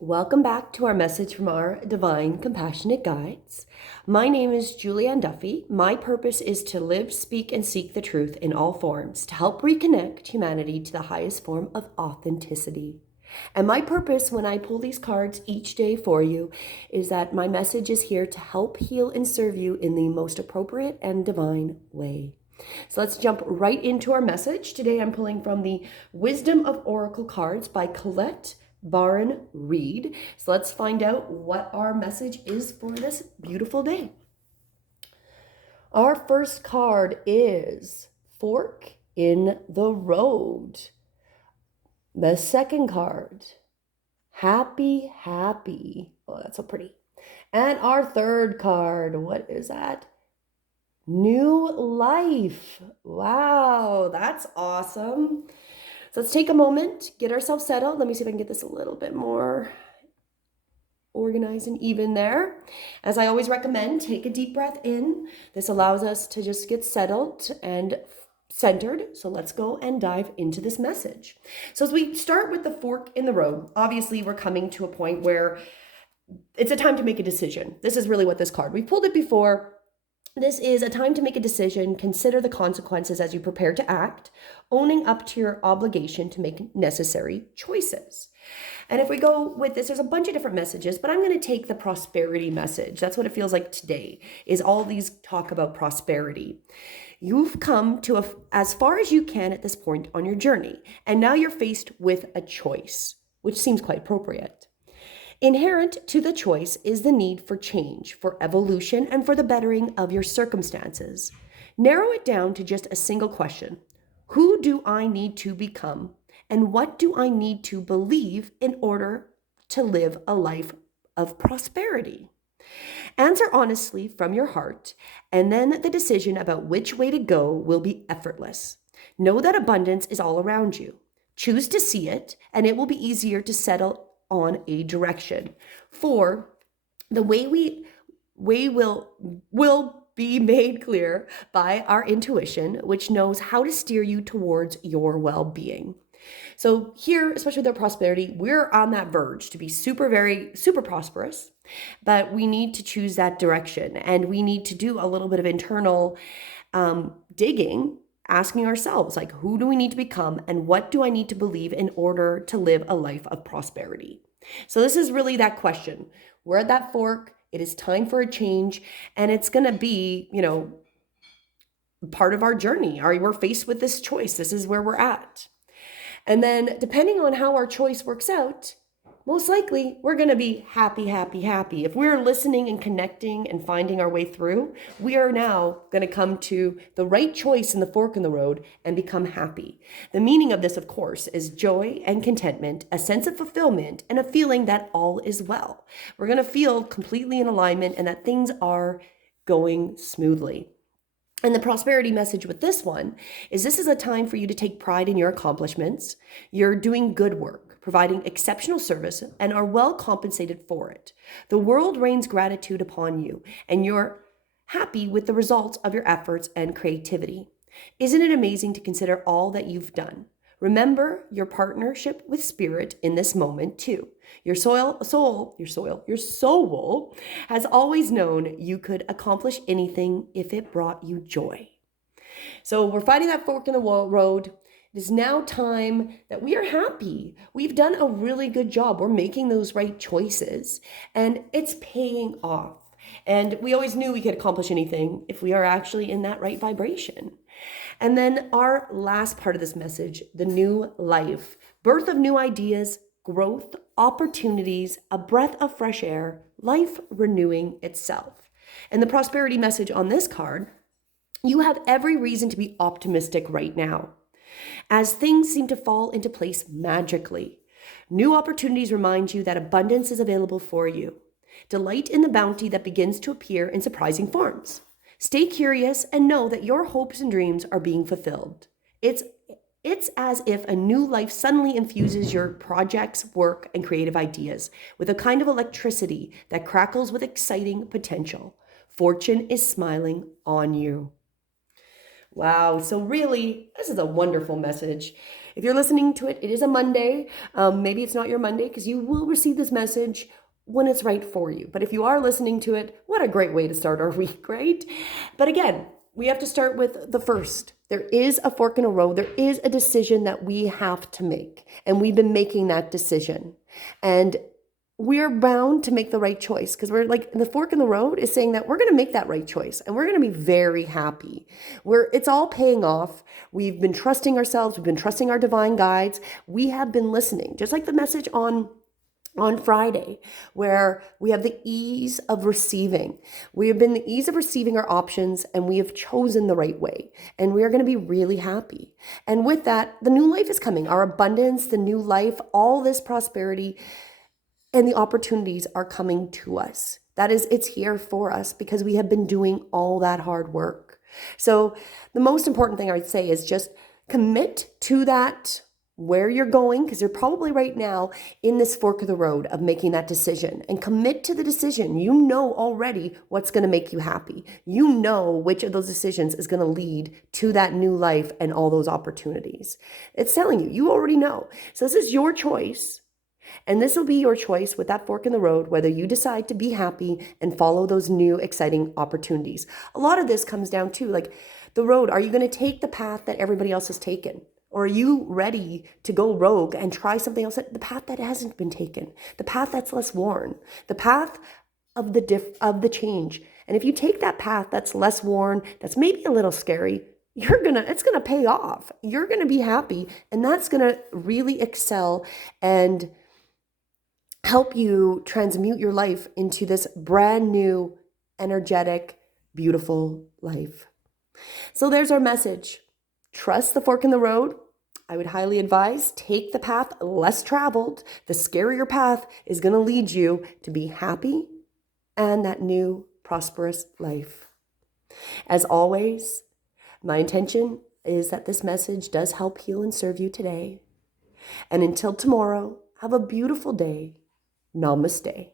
Welcome back to our message from our Divine Compassionate Guides. My name is Julianne Duffy. My purpose is to live, speak, and seek the truth in all forms, to help reconnect humanity to the highest form of authenticity. And my purpose when I pull these cards each day for you is that my message is here to help heal and serve you in the most appropriate and divine way. So let's jump right into our message. Today I'm pulling from the Wisdom of Oracle cards by Colette Baron Reed. So let's find out what our message is for this beautiful day. Our first card is Fork in the Road. The second card, Happy, Happy. Oh, that's so pretty. And our third card, what is that? New Life. Wow, that's awesome. So let's take a moment, get ourselves settled. Let me see if I can get this a little bit more organized and even there. As I always recommend, take a deep breath in. This allows us to just get settled and centered. So let's go and dive into this message. So as we start with the fork in the road, obviously we're coming to a point where it's a time to make a decision. This is really what this card, we've pulled it before. This is a time to make a decision, consider the consequences as you prepare to act, owning up to your obligation to make necessary choices. And if we go with this, there's a bunch of different messages, but I'm going to take the prosperity message. That's what it feels like today, is all these talk about prosperity. You've come to as far as you can at this point on your journey, and now you're faced with a choice, which seems quite appropriate. Inherent to the choice is the need for change, for evolution, and for the bettering of your circumstances. Narrow it down to just a single question. Who do I need to become? And what do I need to believe in order to live a life of prosperity? Answer honestly from your heart, and then the decision about which way to go will be effortless. Know that abundance is all around you. Choose to see it, and it will be easier to settle on a direction. For the way will be made clear by our intuition, which knows how to steer you towards your well-being. So here, especially with our prosperity, we're on that verge to be super prosperous, but we need to choose that direction, and we need to do a little bit of internal digging, asking ourselves, like, who do we need to become and what do I need to believe in order to live a life of prosperity? So this is really that question. We're at that fork. It is time for a change, and it's going to be, part of our journey. We're faced with this choice. This is where we're at. And then depending on how our choice works out, most likely we're going to be happy, happy, happy. If we're listening and connecting and finding our way through, we are now going to come to the right choice in the fork in the road and become happy. The meaning of this, of course, is joy and contentment, a sense of fulfillment, and a feeling that all is well. We're going to feel completely in alignment and that things are going smoothly. And the prosperity message with this one is this is a time for you to take pride in your accomplishments. You're doing good work, providing exceptional service, and are well compensated for it. The world rains gratitude upon you, and you're happy with the results of your efforts and creativity. Isn't it amazing to consider all that you've done? Remember your partnership with spirit in this moment too. Your soul has always known you could accomplish anything if it brought you joy. So we're finding that fork in the road. It is now time that we are happy. We've done a really good job. We're making those right choices, and it's paying off. And we always knew we could accomplish anything if we are actually in that right vibration. And then our last part of this message, the new life, birth of new ideas, growth, opportunities, a breath of fresh air, life renewing itself. And the prosperity message on this card, you have every reason to be optimistic right now, as things seem to fall into place magically. New opportunities remind you that abundance is available for you. Delight in the bounty that begins to appear in surprising forms. Stay curious and know that your hopes and dreams are being fulfilled. It's as if a new life suddenly infuses your projects, work, and creative ideas with a kind of electricity that crackles with exciting potential. Fortune is smiling on you. Wow, so really, this is a wonderful message. If you're listening to it, it is a Monday. Maybe it's not your Monday because you will receive this message when it's right for you. But if you are listening to it, what a great way to start our week, right? But again, we have to start with the first. There is a fork in the road. There is a decision that we have to make. And we've been making that decision. And we're bound to make the right choice because we're like, the fork in the road is saying that we're going to make that right choice and we're going to be very happy. It's all paying off. We've been trusting ourselves. We've been trusting our divine guides. We have been listening, just like the message on Friday, where we have the ease of receiving. We have been the ease of receiving our options and we have chosen the right way. And we are going to be really happy. And with that, the new life is coming. Our abundance, the new life, all this prosperity and the opportunities are coming to us. That is, it's here for us because we have been doing all that hard work. So the most important thing I'd say is just commit to that, where you're going, because you're probably right now in this fork of the road of making that decision, and commit to the decision. You know already what's going to make you happy. You know which of those decisions is going to lead to that new life and all those opportunities. It's telling you, you already know. So this is your choice. And this will be your choice with that fork in the road, whether you decide to be happy and follow those new exciting opportunities. A lot of this comes down to like the road. Are you going to take the path that everybody else has taken? Or are you ready to go rogue and try something else, the path that hasn't been taken, the path that's less worn, the path of the change? And if you take that path that's less worn, that's maybe a little scary, it's going to pay off. You're going to be happy, and that's going to really excel and help you transmute your life into this brand new, energetic, beautiful life. So there's our message. Trust the fork in the road. I would highly advise take the path less traveled. The scarier path is going to lead you to be happy and that new, prosperous life. As always, my intention is that this message does help heal and serve you today. And until tomorrow, have a beautiful day. Namaste.